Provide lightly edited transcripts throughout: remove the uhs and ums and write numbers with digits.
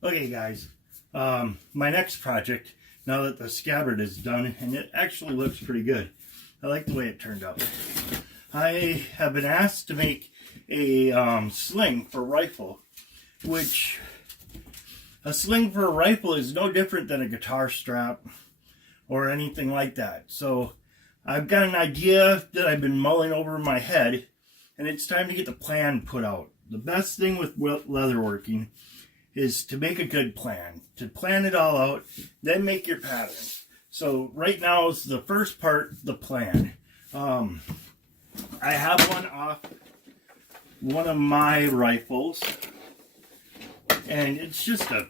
Okay guys, my next project, now that the scabbard is done, and it actually looks pretty good. I like the way it turned out. I have been asked to make a sling for a rifle, which a sling for a rifle is no different than a guitar strap or anything like that. So I've got an idea that I've been mulling over in my head, and it's time to get the plan put out. The best thing with leatherworking is to make a good plan, to plan it all out, then make your pattern. So right now is the first part, the plan. I have one off one of my rifles, and it's just a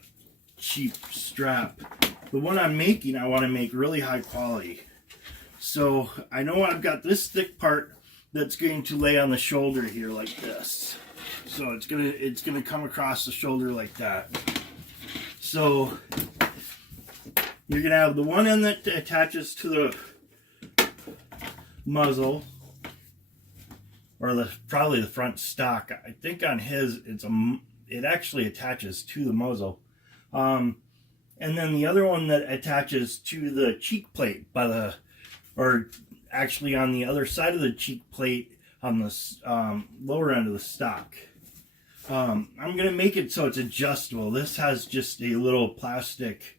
cheap strap. The one I'm making, I want to make really high quality. So I know I've got this thick part that's going to lay on the shoulder here like this. So it's gonna come across the shoulder like that. So you're gonna have the one end that attaches to the muzzle, or probably the front stock. I think on his it actually attaches to the muzzle, and then the other one that attaches to the cheek plate or actually on the other side of the cheek plate on the lower end of the stock. I'm going to make it so it's adjustable. This has just a little plastic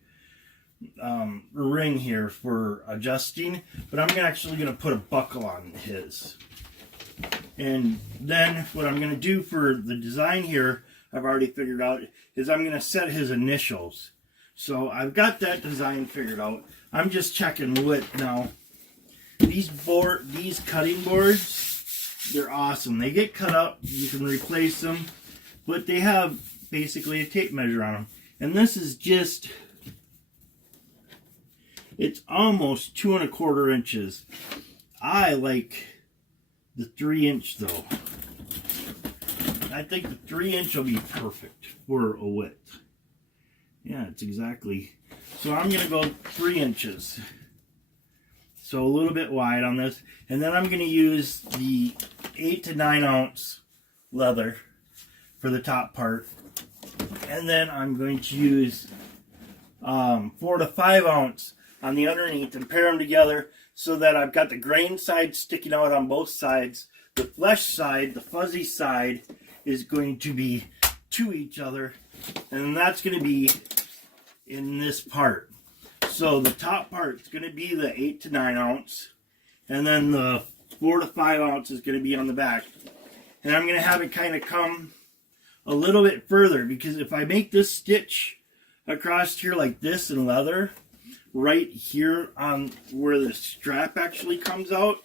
ring here for adjusting, but I'm actually going to put a buckle on his. And then what I'm going to do for the design here, I've already figured out, is I'm going to set his initials. So I've got that design figured out. I'm just checking width now. These cutting boards, they're awesome. They get cut up, you can replace them, but they have basically a tape measure on them. And this is just, it's almost 2 1/4 inches. I like the 3-inch though. I think the 3-inch will be perfect for a width. Yeah, it's exactly. So I'm going to go 3 inches. So a little bit wide on this. And then I'm going to use the 8 to 9 ounce leather for the top part. And then I'm going to use 4 to 5 ounce on the underneath and pair them together so that I've got the grain side sticking out on both sides. The flesh side, the fuzzy side, is going to be to each other. And that's going to be in this part. So the top part is going to be the 8 to 9 ounce, and then the 4 to 5 ounce is going to be on the back. And I'm going to have it kind of come a little bit further, because if I make this stitch across here like this in leather, right here on where the strap actually comes out,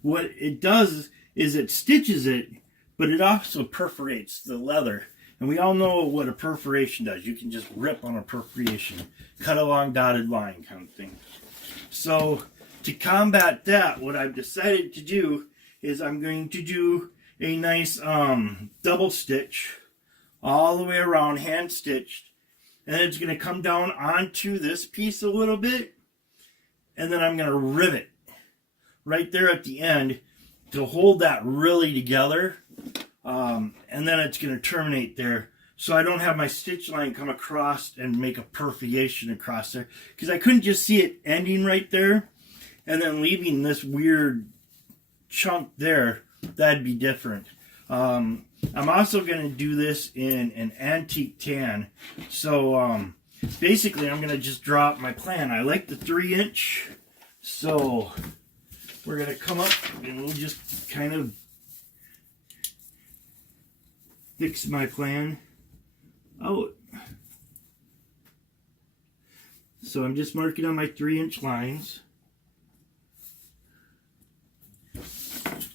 what it does is it stitches it, but it also perforates the leather. And we all know what a perforation does. You can just rip on a perforation. Cut a long dotted line kind of thing. So to combat that, what I've decided to do is I'm going to do a nice double stitch all the way around, hand stitched. And it's going to come down onto this piece a little bit. And then I'm going to rivet right there at the end to hold that really together. And then it's going to terminate there, so I don't have my stitch line come across and make a perforation across there, because I couldn't just see it ending right there and then leaving this weird chunk there. That'd be different. I'm also going to do this in an antique tan. So basically I'm going to just draw up my plan. I like the 3-inch, so we're going to come up and we'll just kind of fix my plan out. So I'm just marking on my 3-inch lines. And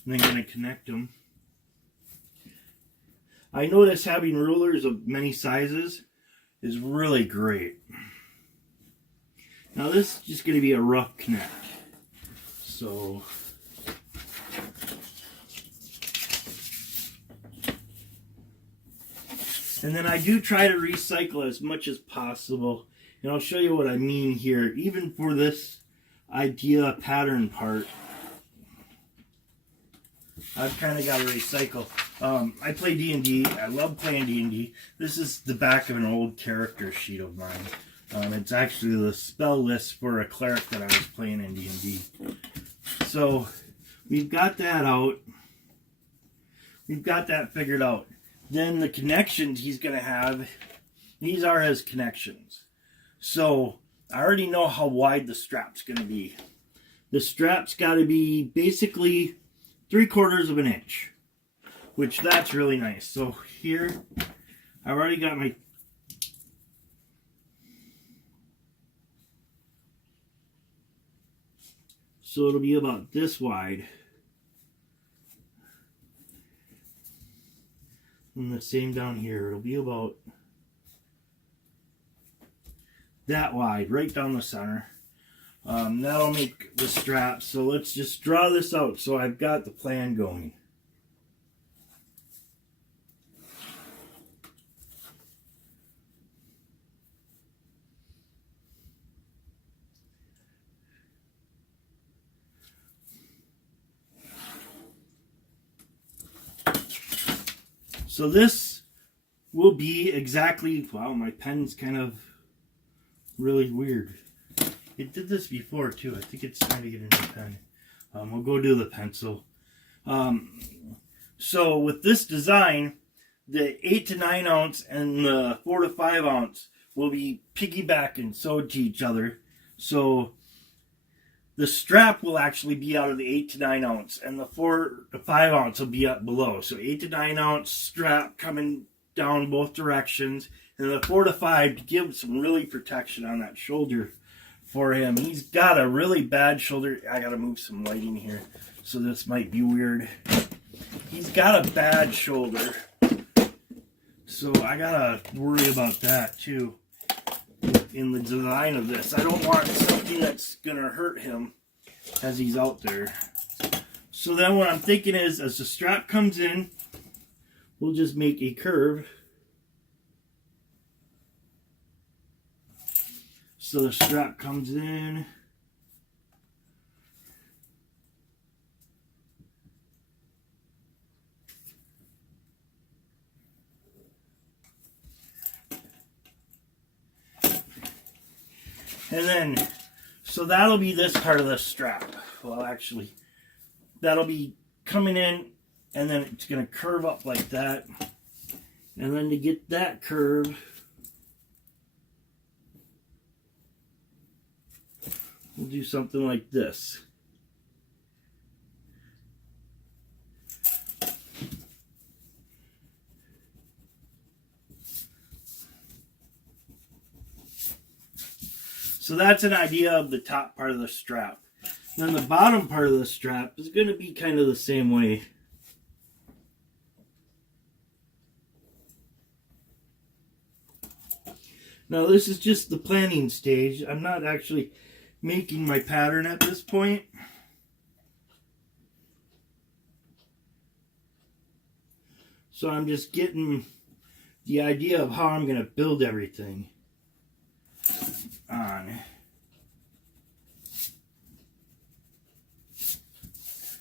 then going to connect them. I notice having rulers of many sizes is really great. Now this is just going to be a rough connect. So and then I do try to recycle as much as possible. And I'll show you what I mean here. Even for this idea pattern part, I've kind of got to recycle. I play D&D. I love playing D&D. This is the back of an old character sheet of mine. It's actually the spell list for a cleric that I was playing in D&D. So we've got that out. We've got that figured out. Then the connections he's going to have, these are his connections. So I already know how wide the strap's going to be. The strap's got to be basically 3/4 of an inch, which that's really nice. So here, I've already got my so it'll be about this wide. And the same down here. It'll be about that wide, right down the center. That'll make the strap. So let's just draw this out so I've got the plan going. So this will be exactly, wow, my pen's kind of really weird. It did this before too. I think it's time to get a new pen. We'll go do the pencil. So with this design, the 8 to 9 ounce and the 4 to 5 ounce will be piggybacking sewed to each other. So the strap will actually be out of the 8 to 9 ounce, and the 4 to 5 ounce will be up below. So 8 to 9 ounce strap coming down both directions, and the 4 to 5 to give some really protection on that shoulder for him. He's got a really bad shoulder. I gotta move some lighting here, so this might be weird. He's got a bad shoulder, so I gotta worry about that too in the design of this. I don't want something that's gonna hurt him as he's out there. So then what I'm thinking is, as the strap comes in, we'll just make a curve. So the strap comes in. And then, so that'll be this part of the strap. Well, actually, that'll be coming in, and then it's going to curve up like that. And then to get that curve, we'll do something like this. So that's an idea of the top part of the strap. Then the bottom part of the strap is going to be kind of the same way. Now this is just the planning stage. I'm not actually making my pattern at this point. So I'm just getting the idea of how I'm going to build everything on.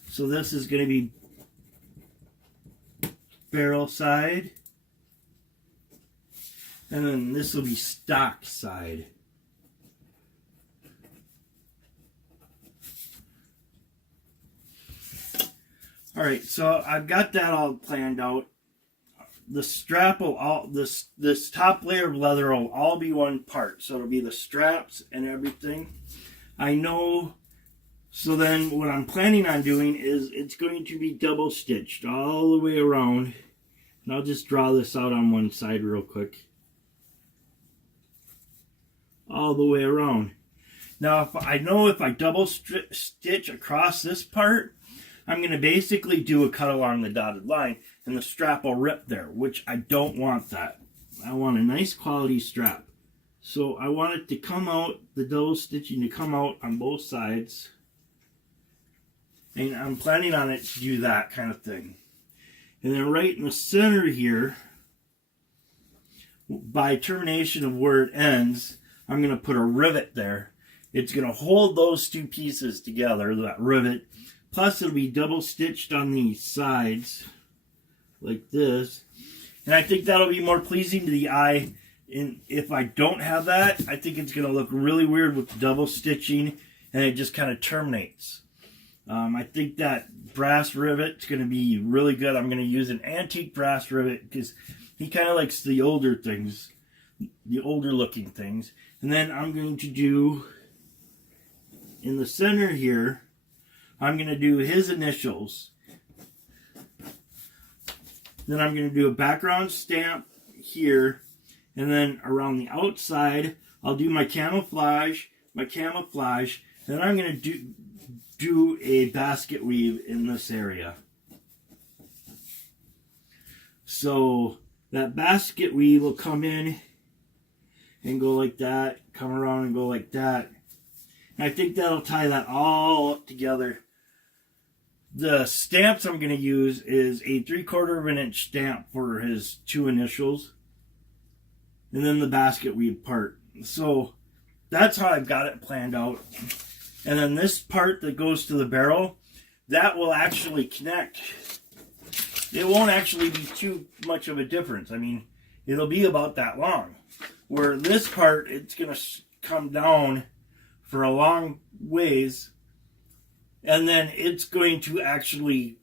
So this is going to be barrel side, and then this will be stock side. Alright, so I've got that all planned out. The strap will all, this top layer of leather will all be one part. So it'll be the straps and everything. I know, so then what I'm planning on doing is it's going to be double stitched all the way around. And I'll just draw this out on one side real quick. All the way around. Now if I double stitch across this part, I'm going to basically do a cut along the dotted line, and the strap will rip there, which I don't want that. I want a nice quality strap. So I want it to come out, the double stitching to come out on both sides. And I'm planning on it to do that kind of thing. And then right in the center here, by termination of where it ends, I'm going to put a rivet there. It's going to hold those two pieces together, that rivet. Plus it'll be double stitched on the sides like this. And I think that'll be more pleasing to the eye. And if I don't have that, I think it's going to look really weird with double stitching, and it just kind of terminates. I think that brass rivet's going to be really good. I'm going to use an antique brass rivet because he kind of likes the older things, the older looking things. And then I'm going to do, in the center here, I'm going to do his initials. Then I'm going to do a background stamp here. And then around the outside, I'll do my camouflage. Then I'm going to do a basket weave in this area. So that basket weave will come in and go like that, come around and go like that. And I think that'll tie that all up together. The stamps I'm going to use is a 3/4 of an inch stamp for his 2 initials. And then the basket weave part. So that's how I've got it planned out. And then this part that goes to the barrel, that will actually connect. It won't actually be too much of a difference. I mean, it'll be about that long. Where this part, it's going to come down for a long ways. And then it's going to actually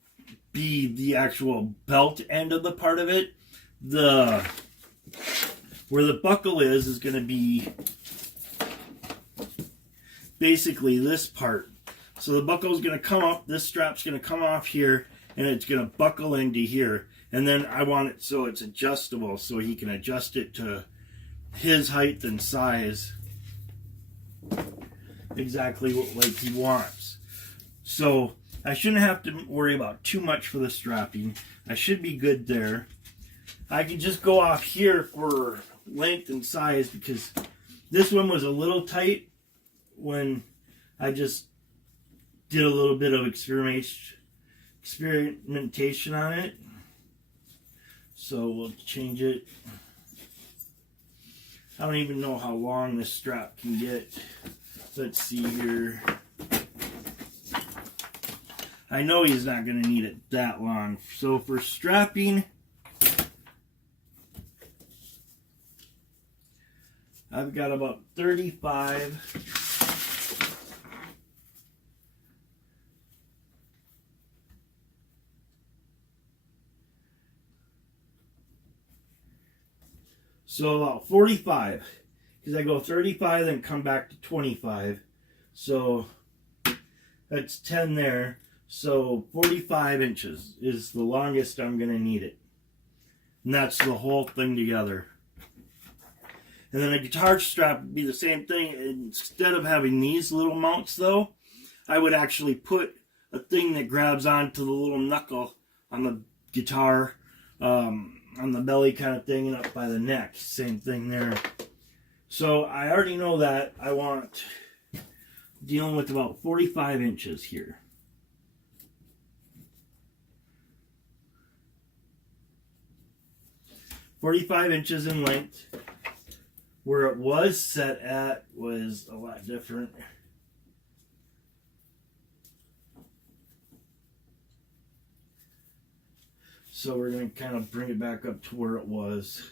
be the actual belt end of the part of it. Where the buckle is going to be basically this part. So the buckle is going to come up, this strap's going to come off here, and it's going to buckle into here. And then I want it so it's adjustable, so he can adjust it to his height and size exactly like he wants. So I shouldn't have to worry about too much for the strapping. I should be good there. I can just go off here for length and size because this one was a little tight when I just did a little bit of experimentation on it. So we'll change it. I don't even know how long this strap can get. Let's see here. I know he's not going to need it that long. So for strapping, I've got about 35. So about 45. Because I go 35 then come back to 25. So that's 10 there. So 45 inches is the longest I'm going to need it. And that's the whole thing together. And then a guitar strap would be the same thing. Instead of having these little mounts though, I would actually put a thing that grabs onto the little knuckle on the guitar, on the belly kind of thing, and up by the neck. Same thing there. So I already know that I want dealing with about 45 inches here. .45 inches in length. Where it was set at was a lot different. So we're going to kind of bring it back up to where it was.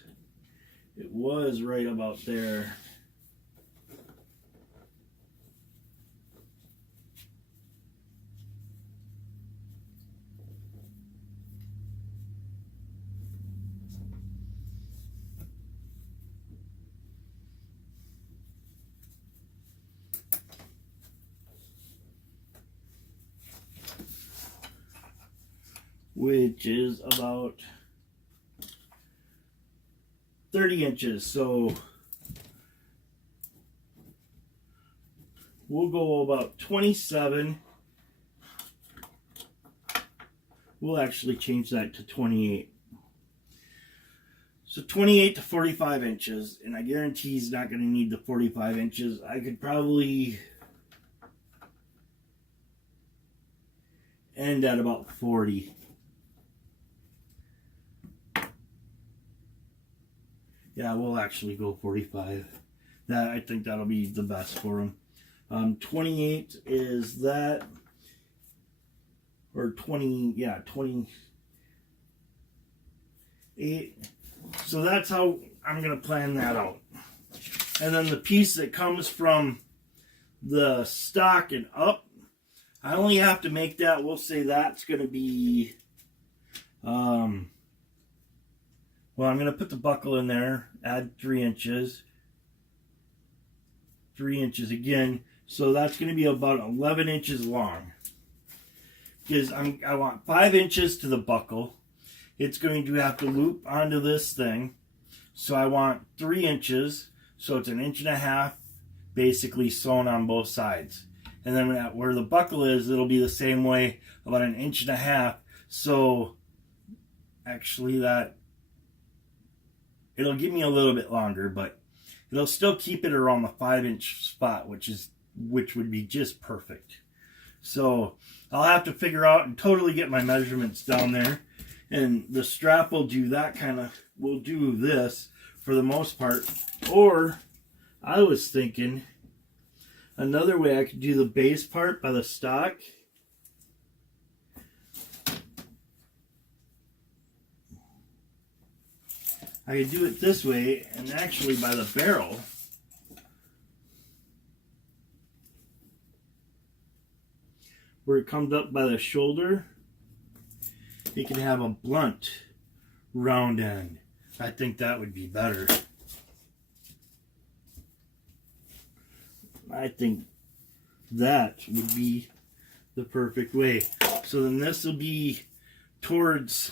It was right about there. Which is about 30 inches. So we'll go about 27. We'll actually change that to 28. So 28 to 45 inches. And I guarantee he's not going to need the 45 inches. I could probably end at about 40. Yeah, we'll actually go 45. I think that'll be the best for him. 28 is that, or 20, yeah, 20. 8. So that's how I'm going to plan that out. And then the piece that comes from the stock and up, I only have to make that, we'll say that's going to be, well, I'm going to put the buckle in there, add 3 inches. 3 inches again. So that's going to be about 11 inches long. Because I want 5 inches to the buckle. It's going to have to loop onto this thing. So I want 3 inches. So it's 1.5 inches basically sewn on both sides. And then where the buckle is, it'll be the same way, about 1.5 inches. So actually it'll give me a little bit longer, but it'll still keep it around the 5-inch spot, which would be just perfect. So I'll have to figure out and totally get my measurements down there. And the strap will do that we'll do this for the most part. Or I was thinking another way I could do the base part by the stock. I could do it this way and actually by the barrel. Where it comes up by the shoulder, it can have a blunt round end. I think that would be better. I think that would be the perfect way. So then this will be towards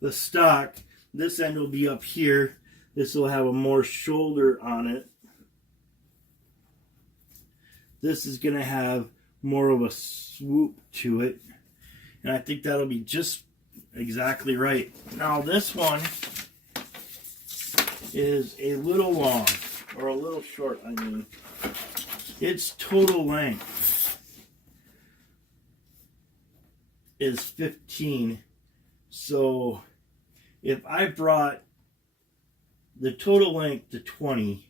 the stock. This end will be up here. This will have a more shoulder on it. This is going to have more of a swoop to it. And I think that'll be just exactly right. Now this one is a little long, or a little short, I mean. Its total length is 15. So if I brought the total length to 20,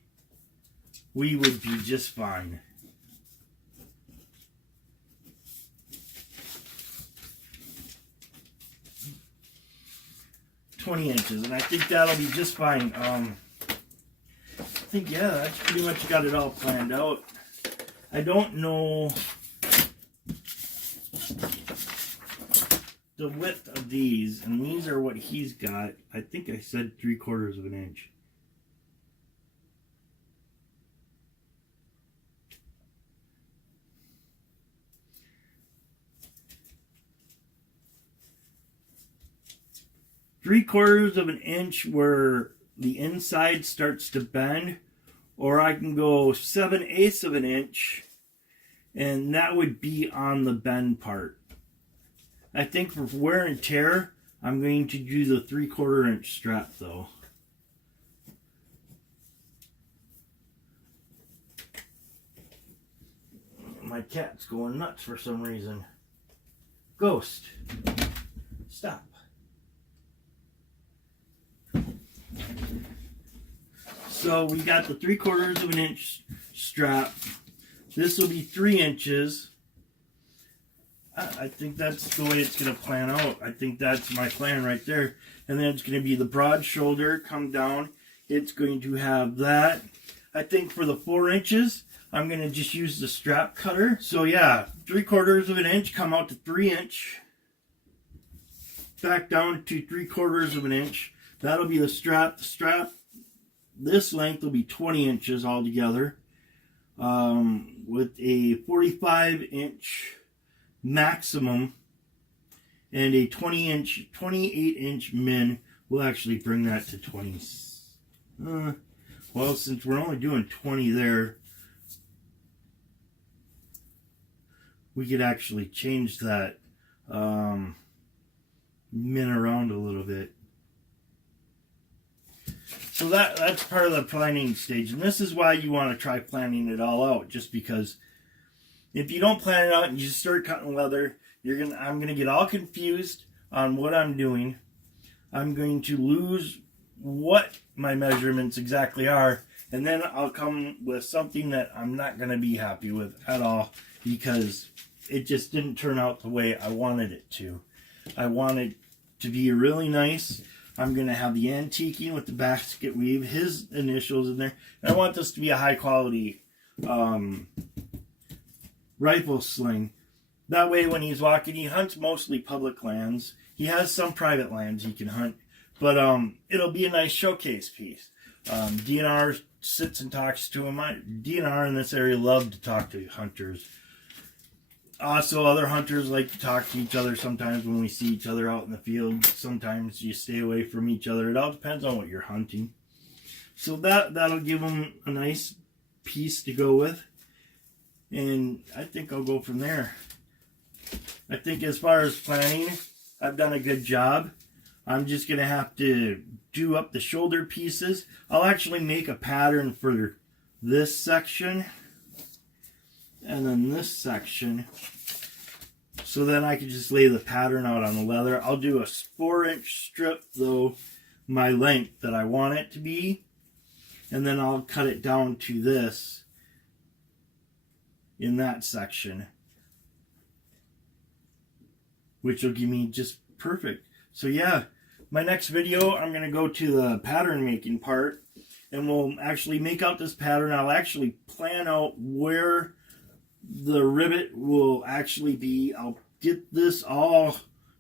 we would be just fine. $20 and I think that'll be just fine. I think, yeah, that's pretty much got it all planned out. I don't know the width of these, and these are what he's got. I think I said 3/4 of an inch. Three-quarters of an inch where the inside starts to bend, or I can go 7/8 of an inch, and that would be on the bend part. I think for wear and tear, I'm going to do the 3/4 inch strap though. My cat's going nuts for some reason. Ghost, stop. So we got the 3/4 of an inch strap. This will be 3 inches. I think that's the way it's going to plan out. I think that's my plan right there. And then it's going to be the broad shoulder, come down. It's going to have that. I think for the 4 inches, I'm going to just use the strap cutter. So yeah, 3/4 of an inch, come out to 3 inch. Back down to 3/4 of an inch. That'll be the strap. The strap, this length will be 20 inches altogether. With a 45-inch maximum and a 28-inch min. We'll actually bring that to 20. Well, since we're only doing 20 there, we could actually change that min around a little bit. So that's part of the planning stage, and this is why you want to try planning it all out. Just because if you don't plan it out and you just start cutting leather, I'm gonna get all confused on what I'm doing. I'm going to lose what my measurements exactly are, and then I'll come with something that I'm not gonna be happy with at all because it just didn't turn out the way I wanted it to. I wanted to be really nice. I'm going to have the antiquing with the basket weave, his initials in there. And I want this to be a high quality rifle sling. That way when he's walking, he hunts mostly public lands. He has some private lands he can hunt. But it'll be a nice showcase piece. DNR sits and talks to him. DNR in this area love to talk to hunters. Also, other hunters like to talk to each other sometimes when we see each other out in the field. Sometimes you stay away from each other. It all depends on what you're hunting. So that'll give them a nice piece to go with. And I think I'll go from there. I think as far as planning, I've done a good job. I'm just going to have to do up the shoulder pieces. I'll actually make a pattern for this section and then this section, so then I can just lay the pattern out on the leather. I'll do a 4-inch strip, though, my length that I want it to be, and then I'll cut it down to this in that section, which will give me just perfect. So yeah, my next video, I'm going to go to the pattern making part, and we'll actually make out this pattern. I'll actually plan out where the rivet will actually be. I'll get this all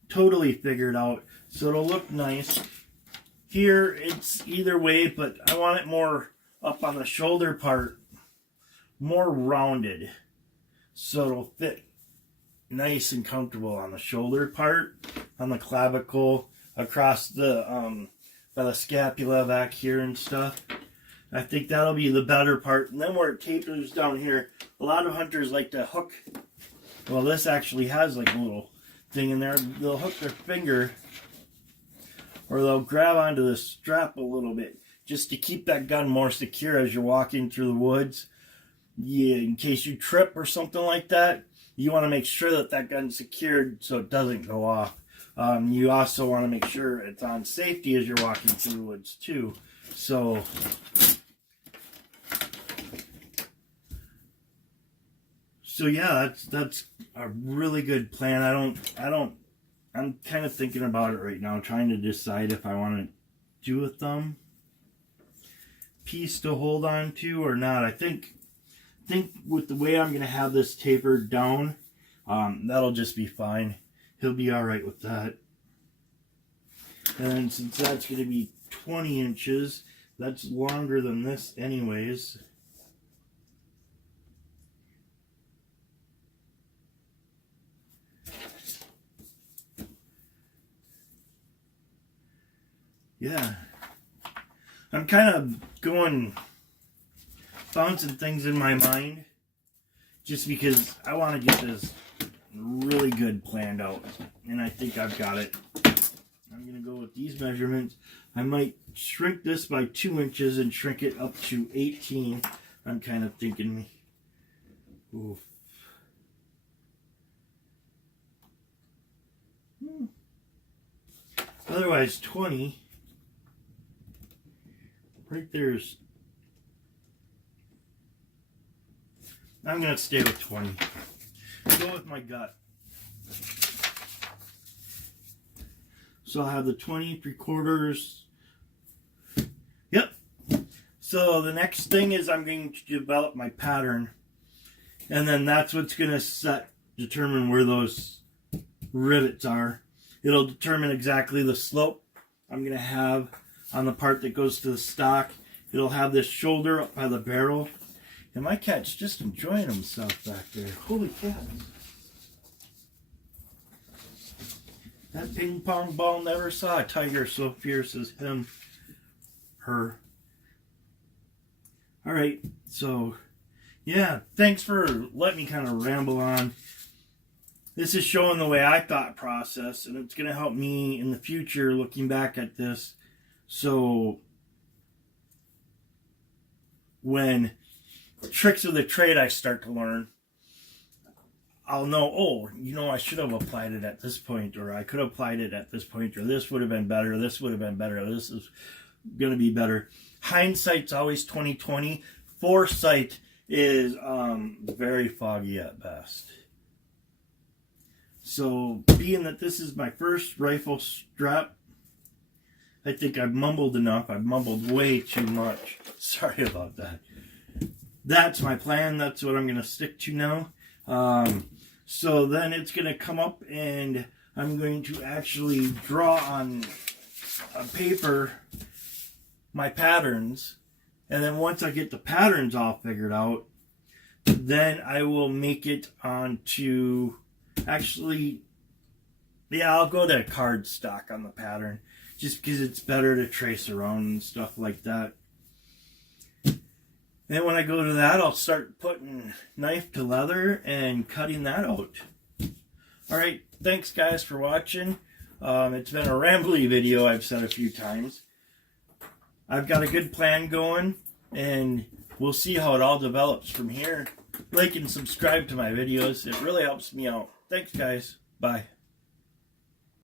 totally figured out so it'll look nice. Here, it's either way, but I want it more up on the shoulder part, more rounded, so it'll fit nice and comfortable on the shoulder part, on the clavicle, across the by the scapula back here and stuff. I think that'll be the better part. And then where it tapers down here, a lot of hunters like to hook. Well, this actually has like a little thing in there. They'll hook their finger, or they'll grab onto the strap a little bit just to keep that gun more secure as you're walking through the woods. Yeah, in case you trip or something like that, you want to make sure that that gun's secured so it doesn't go off. You also want to make sure it's on safety as you're walking through the woods too. So yeah, that's a really good plan. I'm kind of thinking about it right now, trying to decide if I want to do a thumb piece to hold on to or not. I think with the way I'm going to have this tapered down, that'll just be fine. He'll be all right with that. And since that's going to be 20 inches, that's longer than this anyways. Yeah, I'm kind of bouncing things in my mind just because I want to get this really good planned out, and I think I've got it. I'm going to go with these measurements. I might shrink this by 2 inches and shrink it up to 18. I'm kind of thinking, ooh. Otherwise 20. Right there's, I'm going to stay with 20. Go with my gut. So I'll have the 20 3/4. Yep. So the next thing is I'm going to develop my pattern. And then that's what's going to determine where those rivets are. It'll determine exactly the slope I'm going to have on the part that goes to the stock. It'll have this shoulder up by the barrel. And my cat's just enjoying himself back there. Holy cats. That ping pong ball never saw a tiger so fierce as him. Her. Alright, so yeah, thanks for letting me kind of ramble on. This is showing the way I thought process, and it's going to help me in the future looking back at this. So when tricks of the trade I start to learn, I'll know, oh, you know, I should have applied it at this point, or I could have applied it at this point, or this would have been better, this would have been better, this is going to be better. Hindsight's always 20/20. Foresight is very foggy at best. So being that this is my first rifle strap, I think I've mumbled enough. I've mumbled way too much. Sorry about that. That's my plan. That's what I'm going to stick to now. So then it's going to come up and I'm going to actually draw on a paper my patterns. And then once I get the patterns all figured out, then I will make it onto, actually, yeah, I'll go to cardstock on the pattern just because it's better to trace around and stuff like that. Then when I go to that, I'll start putting knife to leather and cutting that out. Alright, thanks guys for watching. It's been a rambly video, I've said a few times. I've got a good plan going, and we'll see how it all develops from here. Like and subscribe to my videos. It really helps me out. Thanks guys. Bye.